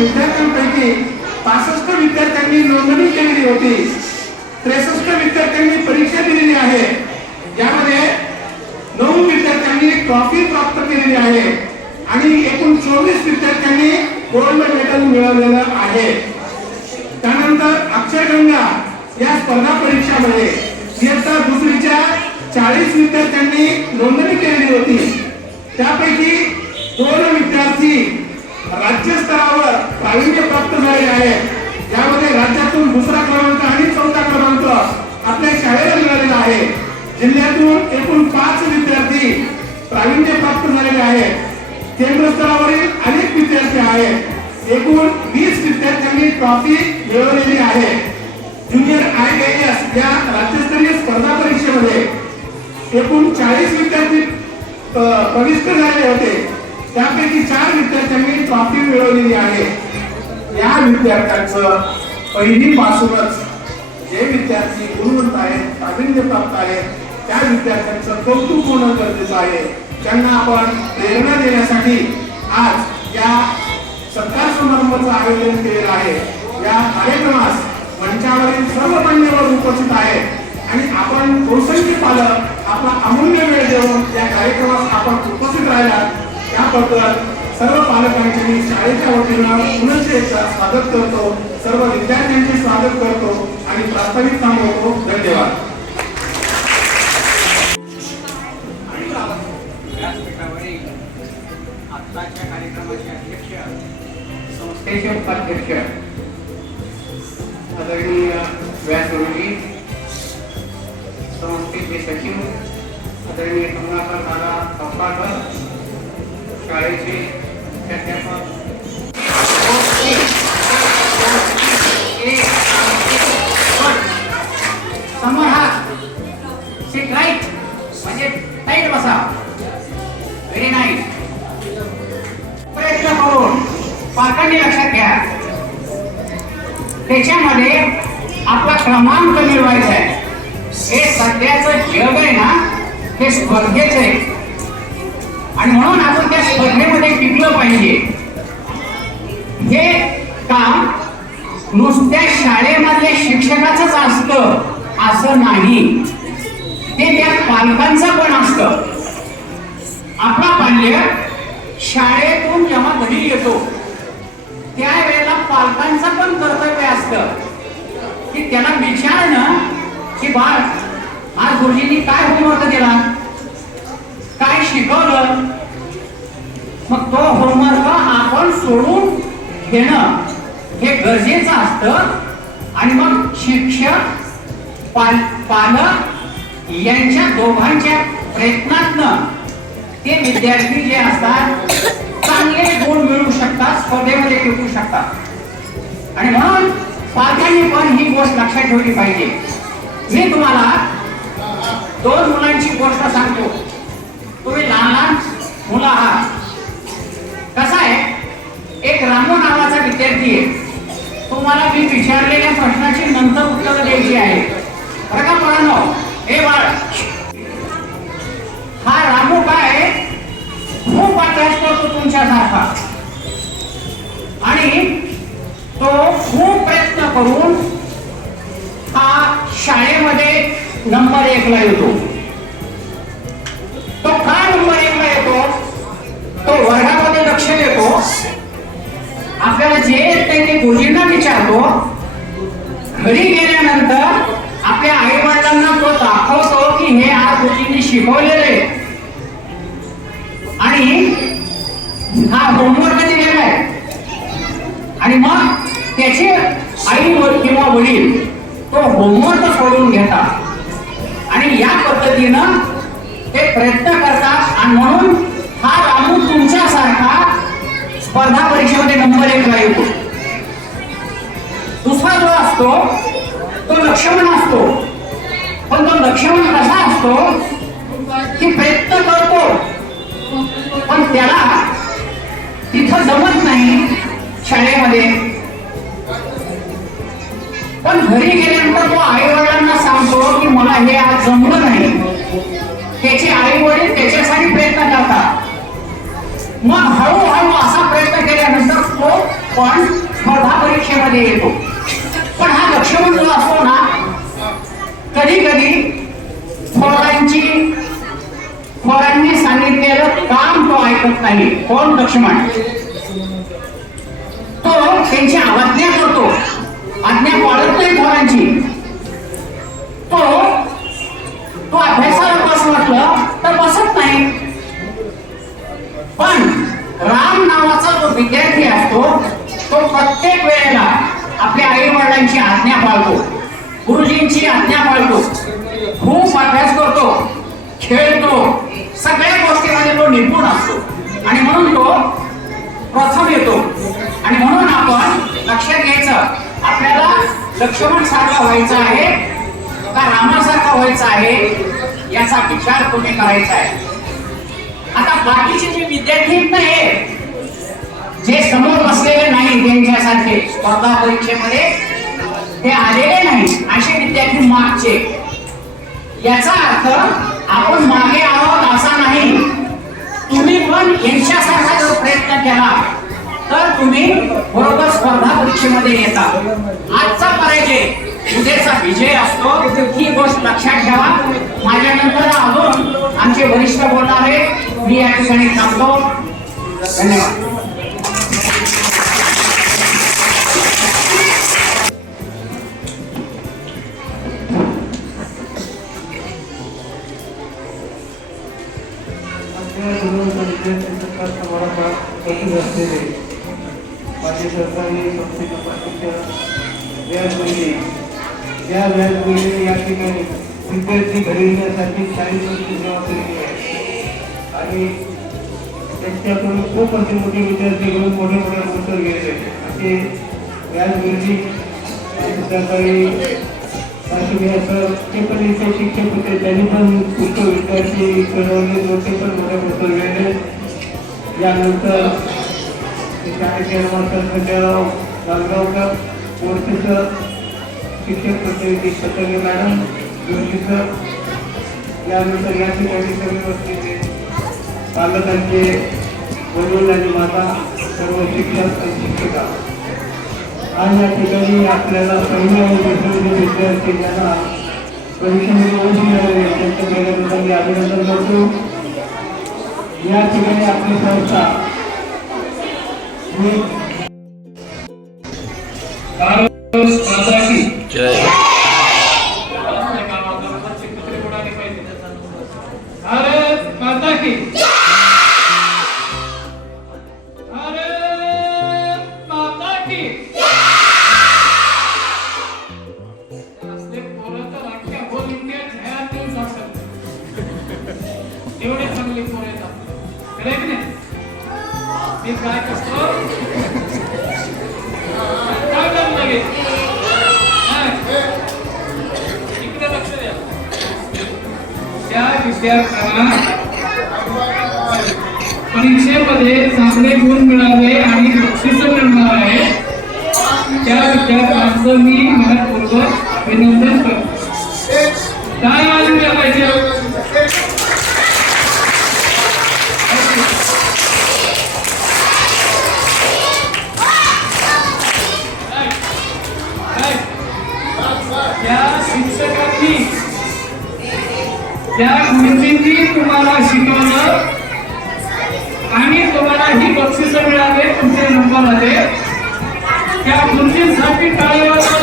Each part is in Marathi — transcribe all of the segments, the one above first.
विद्यार्थ्यांपैकी 65 विद्यार्थ्यांनी नोंदणी केलेली होती, 63 विद्यार्थ्यांनी परीक्षा दिलेली आहे, यामध्ये 9 विद्यार्थ्यांनी ट्रॉफी प्राप्त केलेली आहे आणि एकूण 24 विद्यार्थ्यांनी गोल्ड मेडल मिळवलेलं आहे। त्यानंतर अक्षरगंगा या स्पर्धा परीक्षामध्ये इयत्ता दुसरीच्या 40 विद्यार्थ्यांनी नोंदणी केलेली होती, त्यापैकी 2 विद्यार्थी राज्यस्तरावर प्रावीण्य प्राप्त झाले आहेत। यामध्ये राज्यातून दुसरा क्रमांक आणि चौथा क्रमांक आपल्या शाळेला मिळालेला आहे। जिल्ह्यातून एकूण 5 विद्यार्थी प्रावीण्य प्राप्त झालेले आहेत। केंद्र स्तरावरील अनेक विद्यार्थी आहेत। एकूण 20 विद्यार्थ्यांनी ट्रॉफी मिळवलेली आहे। ज्युनियर IAS या राज्यस्तरीय स्पर्धा परीक्षेमध्ये एकूण 40 विद्यार्थी प्रविष्ट झाले होते, त्यापैकी 4 विद्यार्थ्यांनी ट्रॉफी मिळवलेली आहे। या विद्यार्थ्यांचं पहिलीपासूनच जे विद्यार्थी गुणवंत आहेत, प्रावीण्य प्राप्त आहेत, त्या विद्यार्थ्यांचं कौतुक होणं गरजेचं आहे। त्यांना आपण प्रेरणा देण्यासाठी आज या सत्कार समारंभाचं आयोजन केलेलं आहे। या कार्यक्रमास मंचावरील सर्व मान्यवर उपस्थित आहेत आणि आपण बहुसंख्य पालक आपला अमूल्य वेळ देऊन या कार्यक्रमास आपण उपस्थित राहिलात, त्याबद्दल सर्व पालकांचे मी शाळेच्या वतीनं पुनश्च एकदा स्वागत करतो, सर्व विद्यार्थ्यांचे स्वागत करतो आणि प्रास्ताविक थांबवतो। धन्यवाद। आजच्या कार्यक्रमाचे अध्यक्ष, संस्थेचे उपाध्यक्ष आदरणीय व्यास गुरुजी, संस्थेचे सचिव आदरणीय कमलाकर दादा चौकाकर, शाळेचे मुख्याध्यापक समोर हात, सिट राईट म्हणजे टाईट बसा, व्हेरी नाईस। प्रयत्न करून पालकांनी लक्षात घ्या, त्याच्यामध्ये आपला क्रमांक मिळवायचा आहे। हे सध्याचं जग आहे ना, हे स्पर्धेच आहे आणि म्हणून आपण त्या स्पर्धेमध्ये टिकलं पाहिजे। हे काम नुसत्या शाळेमधल्या शिक्षकाचंच असतं असं नाही, ते त्या पालकांचं पण असतं। आपला बाल्य शाळेतून जेव्हा घरी येतो त्यावेळेला पालकांचं पण कर्तव्य असतं की त्याला विचारणं की बाळ, आज गुरुजींनी काय होमवर्क दिला, काय शिकवलं, मग तो होमवर्क आपण सोडून घेणं हे गरजेचं असतं आणि मग शिक्षक पालक यांच्या दोघांच्या प्रयत्नातनं ते विद्यार्थी जे असतात चांगले गुण मिळवू शकतात, स्पर्धेमध्ये टिकू शकतात। आणि म्हणून पालकांनी पण ही गोष्ट लक्षात ठेवली पाहिजे। मी तुम्हाला 2 मुलांची गोष्ट सांगतो। तुम्ही लहान लहान मुलं आहात। कसं आहे, एक रामू नावाचा विद्यार्थी आहे। तुम्हाला मी विचारलेल्या प्रश्नाची नंतर उत्तर द्यायची आहे, बरं का मुलांनो? हे बाळ, हा रामू काय खूप अभ्यास करतो तुमच्यासारखा आणि तो खूप प्रयत्न करून हा शाळेमध्ये नंबर 1 ला येतो। तो का नंबर 1 ला येतो? तो वर्गामध्ये लक्ष देतो, आपल्याला जे येते ते गुरुजींना विचारतो, घरी गेल्यानंतर आपल्या आई वडिलांना तो दाखवतो की हे आज गुरुजींनी शिकवलेले आणि हा होमवर्क दिलेला आहे। आणि मग त्याचे आई किंवा वडील तो होमवर्क सोडून घेतात आणि या पद्धतीनं ते प्रयत्न करतात आणि म्हणून हा रामू तुमच्यासारखा स्पर्धा परीक्षेमध्ये नंबर 1 ला येतो। दुसरा जो असतो तो लक्ष्मण असतो, पण तो लक्ष्मण कसा असतो की प्रयत्न करतो पण त्याला तिथं जमत नाही शाळेमध्ये, पण घरी गेल्यानंतर तो आई वडिलांना सांगतो की मला हे आज जमलं नाही। त्याचे आई वडील त्याच्यासाठी प्रयत्न करतात, मग हळूहळू असा प्रयत्न केल्यानंतर तो पण स्पर्धा परीक्षेमध्ये येतो. पण हा लक्ष्मण जो असतो ना, कधी कधी थोरांनी सांगितलेलं काम तो ऐकत नाही. कोण? लक्ष्मण. तो त्यांची आज्ञा करतो, आज्ञा पाळत नाही थोरांची. तो अभ्यासाला बस म्हटलं तर बसत नाही. पण राम नावाचा जो विद्यार्थी असतो तो प्रत्येक वेळेला आपल्या आई वडिलांची आज्ञा पाळतो, गुरुजींची आज्ञा पाळतो, खूप अभ्यास करतो, खेळतो, सगळ्या गोष्टीमध्ये तो निपुण असतो. आणि म्हणून तो प्रथम येतो. आणि म्हणून आपण लक्षात घ्यायचं, आपल्याला लक्ष्मण सारखा व्हायचं आहे का रामासारखा व्हायचं आहे, याचा विचार तुम्ही करायचा आहे. आता बाकीचे जे विद्यार्थी नाही, जे समोर बसलेले नाही, त्यांच्यासारखे स्पर्धा परीक्षेमध्ये ते आलेले नाही, असे विद्यार्थी मागचे. याचा अर्थ आपण मागे आहोत असा नाही. तुम्ही पण यांच्यासारखा जर प्रयत्न केला तर तुम्ही बरोबर स्पर्धा परीक्षेमध्ये येता. आजचा पराजय उद्याचा विजय असतो, ही गोष्ट लक्षात ठेवा. माझ्यानंतर अजून आमचे वरिष्ठ बोलणार आहेत. मी या ठिकाणी थांबतो. धन्यवाद. माझे सरकारी संस्थेचे उपाध्यक्ष व्यासबंदी या व्यासबंदीने या ठिकाणी विद्यार्थी घडविण्यासाठी 40 वर्ष सेवा केलेली आहे. आणि त्यांच्याकडून खूप असे मोठे विद्यार्थी घेऊन मोठे पुस्तक गेलेले असे व्यासबंदी सरकारी ते पण इथे शिक्षक होते. त्यांनी पण पुस्तक विद्यार्थी घडवले, मोठे पण मोठे पुस्तक गेले. यानंतर शाळेचे गावगावकर मोर्चेचं शिक्षक प्रतिनिधी सतर्गे मॅडम, गुरुजीचं. यानंतर या ठिकाणी सगळे बसलेले पालकांचे वडील आणि माता, सर्व शिक्षक आणि शिक्षिका. आज या ठिकाणी आपल्याला पहिल्या वर्षाचे विद्यार्थी ज्यांना परीक्षेमध्ये यश मिळाले त्यांच्या पहिल्याबद्दल मी अभिनंदन करतो. या ठिकाणी आपली संस्था जय. भारत माता की, भारत माता की. असले पोरं तर अख्ख्या होल इंडियात झळा देऊन जातात. एवढे चांगले पोरं आहेत आपले. खरं आहे की नाही? मी काय करतो, काय करतो लगेच, इकडे लक्ष द्या. त्या विद्यार्थ्यांना परीक्षेमध्ये चांगले गुण मिळावे आणि बक्षीस मिळणार आहे, त्या विद्यार्थ्यांचं मी मनपूर्वक अभिनंदन करतो. काय आले पाहिजे. शिक्षकांनी, त्या गुरुजींनी तुम्हाला शिकवलं आणि तुम्हाला ही बक्षीस मिळाले, तुमचे नंबर आले. त्या गुरुजींसाठी टाळी वाजवा.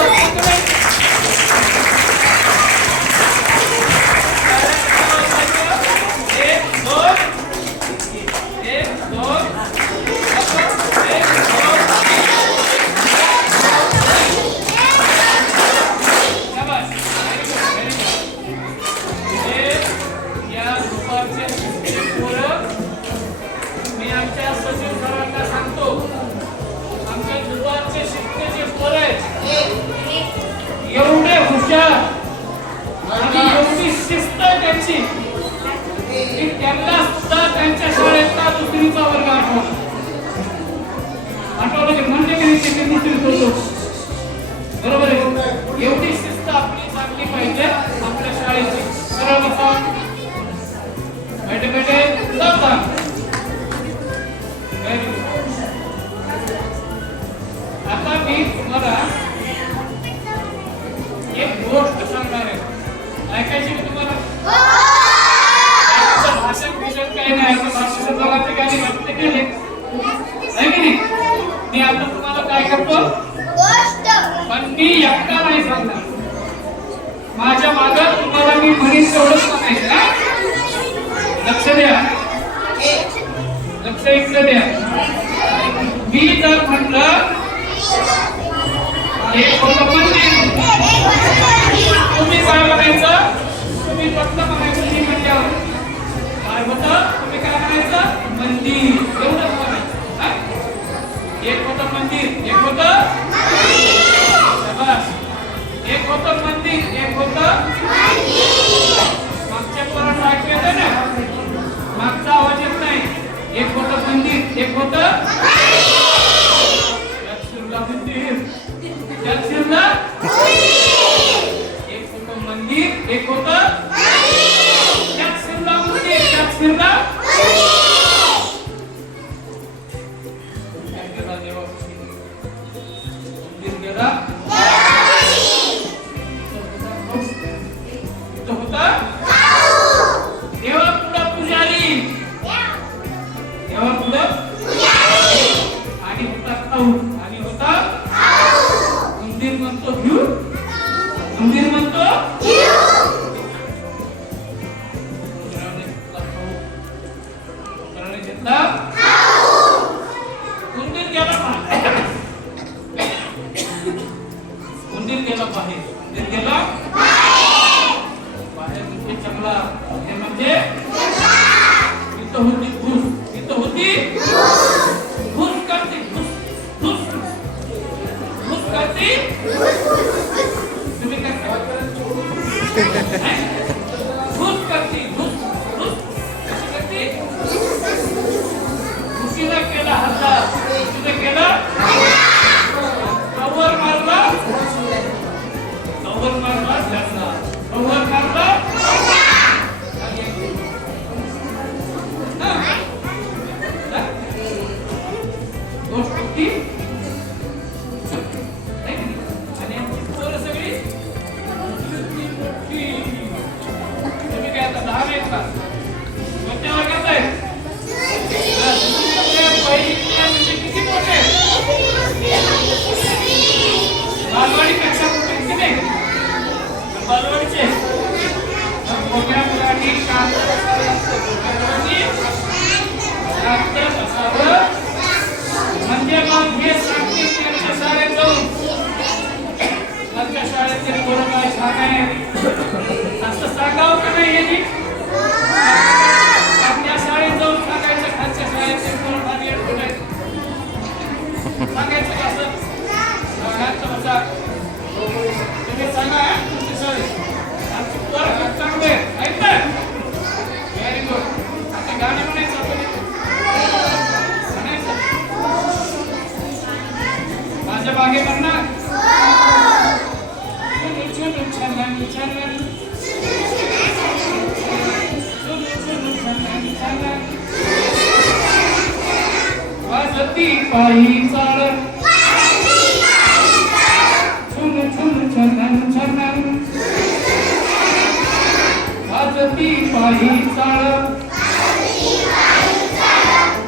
एवढे हुशार आणि एवढी शिस्त त्यांची की त्यांना सुद्धा त्यांच्या शाळेतला दुसरीचा वर्ग आठवलं की म्हणजे की दुसरीत होतो. बरोबर आहे. एवढी शिस्त आपली चांगली पाहिजे आपल्या शाळेची. सरळ बसा, बैठे बैठे जाता. तुम्हाला एक गोष्ट सांगणार आहे. ऐकायची का तुम्हाला? भाषण विषय काही नाही. भाषण दोघांचे गाणे वाटते केले आहे की नाही? मी आता तुम्हाला काय करतो, पण मी एकटा नाही सांगणार. माझ्या मागं तुम्हाला मी म्हणेन तेवढंच म्हणायचं. लक्ष द्या, लक्ष इकडे द्या. मी जर म्हटलं एक होतं मंदिर, तुम्ही काय म्हणायचं? तुम्ही फक्त म्हणायचं मी म्हटल्यावर काय होतं? तुम्ही काय म्हणायचं? मंदिर. एवढंच म्हणायचं. हा? एक होतं मंदिर, एक होतं शाबास. एक होतं मंदिर, एक होतं मागच्या पोरांना ऐकू येतं ना? मागचा आवाज येत नाही. एक होतं मंदिर, एक होतं मंदिर. एक होतं मंदिर, एक होतं मंदिर. काय केला देवा? मंदिर गेला. इथं होता देवा पुढं पुजारी, देवा पुढं आणि होता खाऊ, आणि होता मंदिर म्हणतो घेऊ, मंदिर म्हणतो घेतला. मंदिर गेला बाहेर, मंदिर गेला बाहेर, मंदिर गेला बाहेर. म्हणजे चांगला हे म्हणजे इथं होती घुस, इथं होती घुस करते, घुस घुस घुस करते. तुम्ही काय घुस करते, घुस घुस कशी करते? घुसीला केला हल्ला, घुसीला केला कवर मारला, कवर मारला त्याचा, कवर मारला. गोष्ट होती आणि आमची पोरं सगळी मोठी. तुम्ही काय आता 10 आहेत का? कोणत्या वर्गात आहे? किती मोठे? बालवाडीपेक्षा मोठे किती नाही? बालवाडीचे मोठ्या मुलांनी शांत बसावं. म्हणजे मग हे सांगतील त्यांच्या शाळेत जाऊन, त्यांच्या शाळेतले पोरं काय छान आहे असं सांगावं का नाही? यांनी आपल्या शाळेत जाऊन सांगायचं खालच्या शाळेतले पोरं भारी आहेत, सांगायचं का असं? शाळेत बसा, तुम्ही सांगा तुमच्या शाळेत आमची पोरं खूप चांगले आहेत ना? Very good. आता गाणे म्हणायचं आपण माझ्या मागे म्हणणार चुनू चुनू छलन छलन, चुनू चुनू छलन छलन, वाजती पायी चाळ, चुनू चुनू छलन छलन, वाजती पायी चाळ,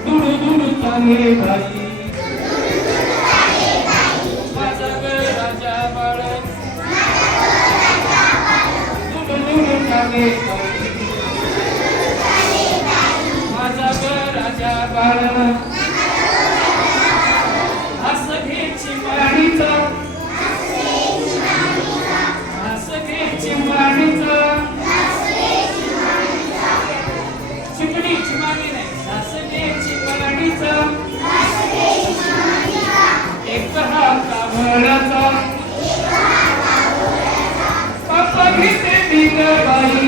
दुडू दुडू चाले बाई, माझा राजा बाळ, हस घे चिमणीचा, हस घे चिमणीचा, चिमणी चिमाणी नाही, हस घे चिमणीचा, एक हात कावळाचा, पापा घेते बिग बाई,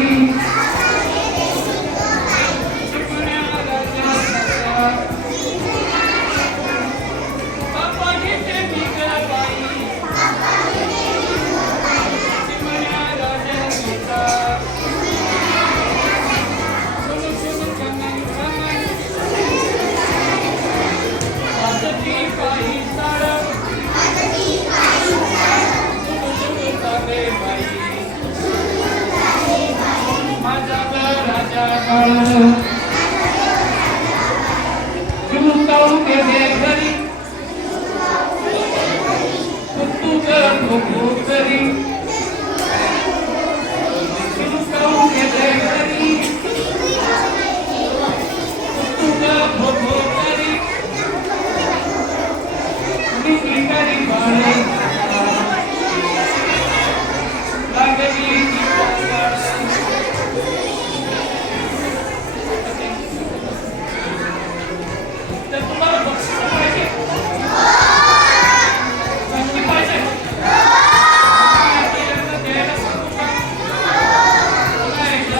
झालं चिमुकावून गेले घरी तू कर भोगो करी चिमुकावून गेले घरी तू कर भोगो करी मी भिकारी बाळे लागली तर तुम्हाला बक्षीस पाहिजे नक्की पाहिजे द्यायला सांगू का? पुन्हा एकदा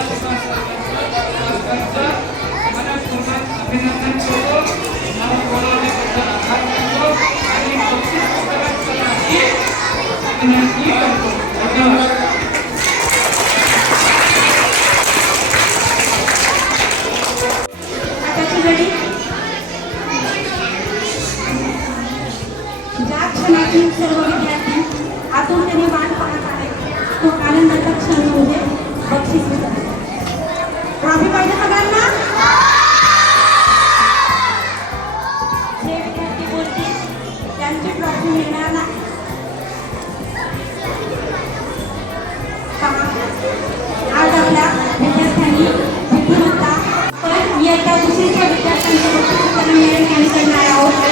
मनापूर्वक अभिनंदन करतो मला बोलावल्याबद्दल आभार मानतो आणि बक्षीस वितरणाची विनंती करतो. धन्यवाद. आताची घडी ज्या क्षणातील सर्व विद्यार्थी आतुरतेने वाट पाहत आहेत तो आनंदाचा क्षण म्हणजे बक्षीस वितरण. ट्रॉफी पाहिजे सगळ्यांना. जे विद्यार्थी बोलतील त्यांची ट्रॉफी मिळणार नाही. पहा, आज आपल्या विद्यार्थ्यांनी बुद्धिमत्ता पण इयत्ता दुसरीच्या विद्यार्थ्यांचे बक्षीस वितरण या ठिकाणी करणार आहोत.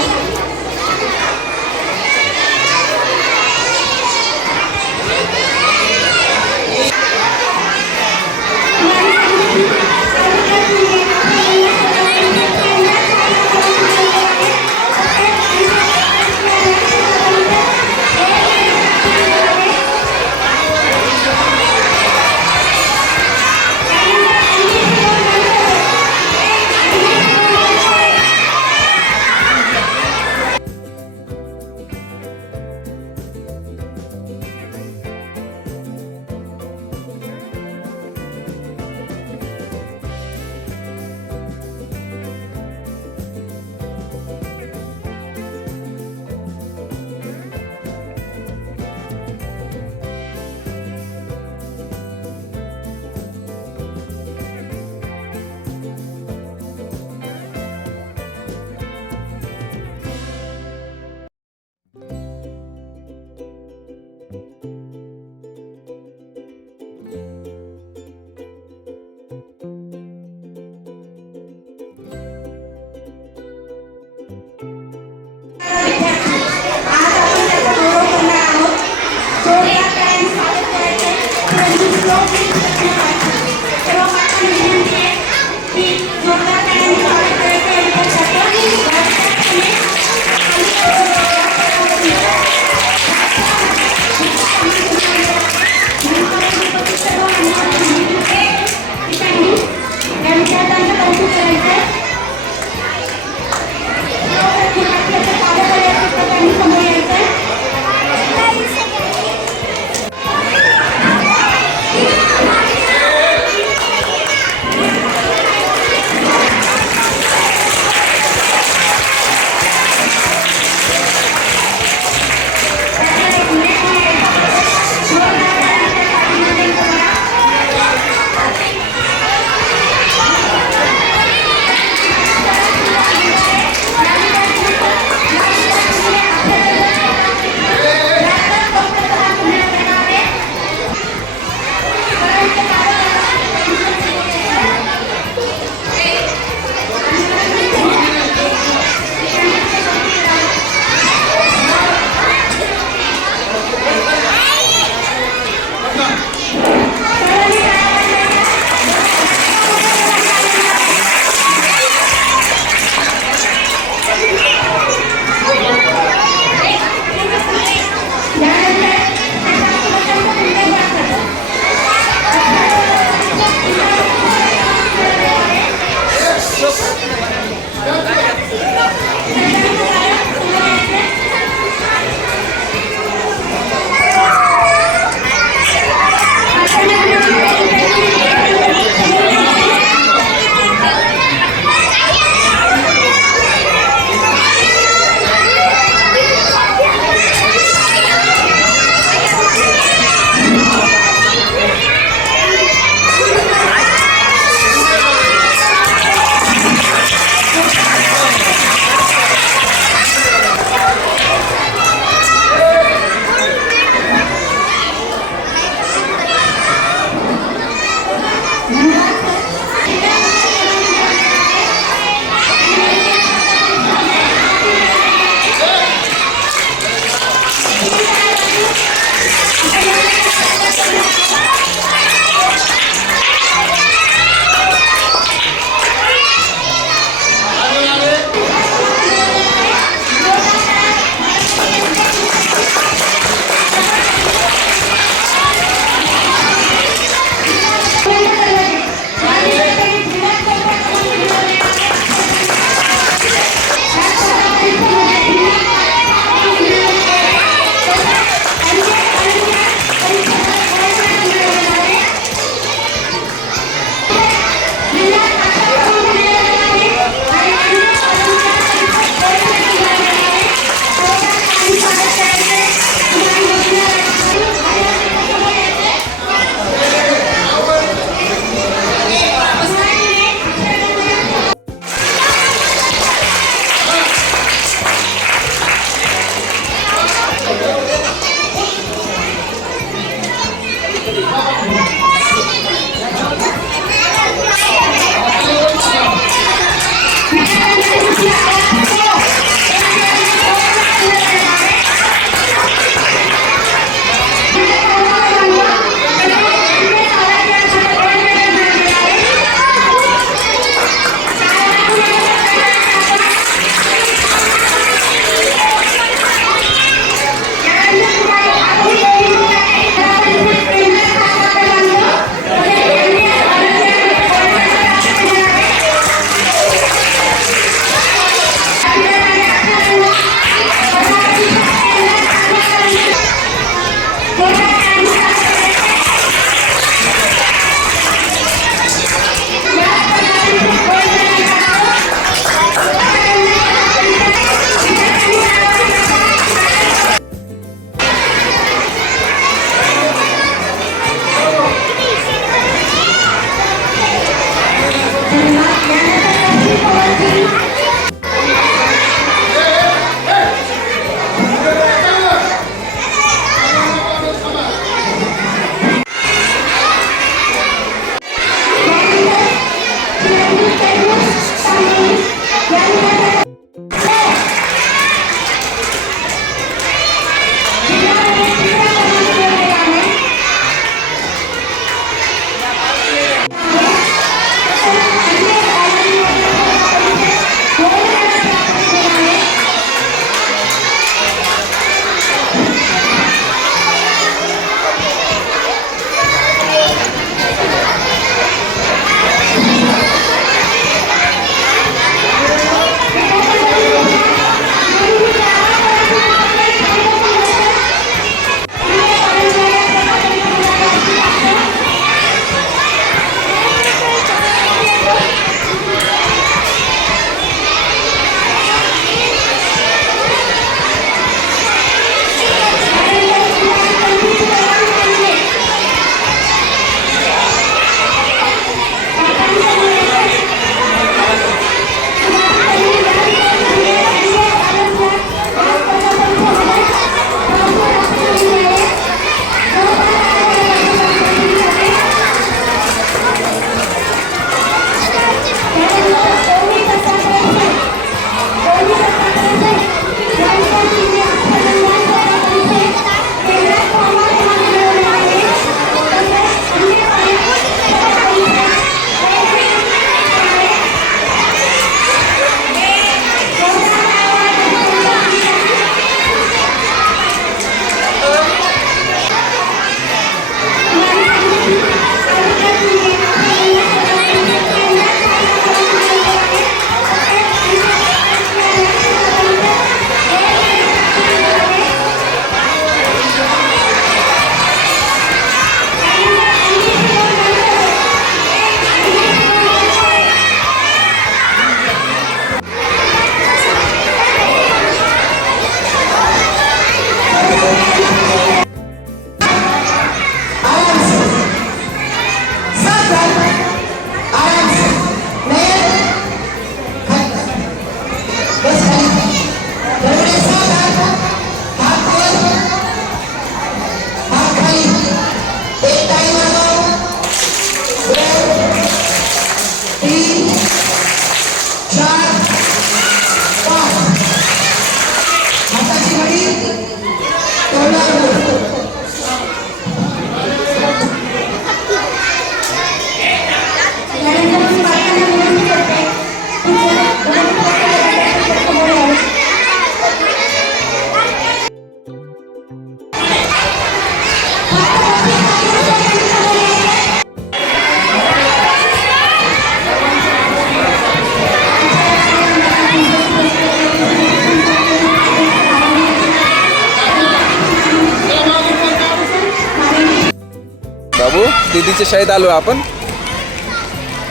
दीदीच्या शाळेत आलो आपण.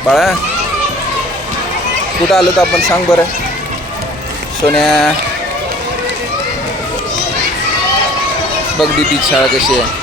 बाळा कुठं आलो तर आपण सांग बरं. सोन्या बघ दीदीची शाळा कशी आहे.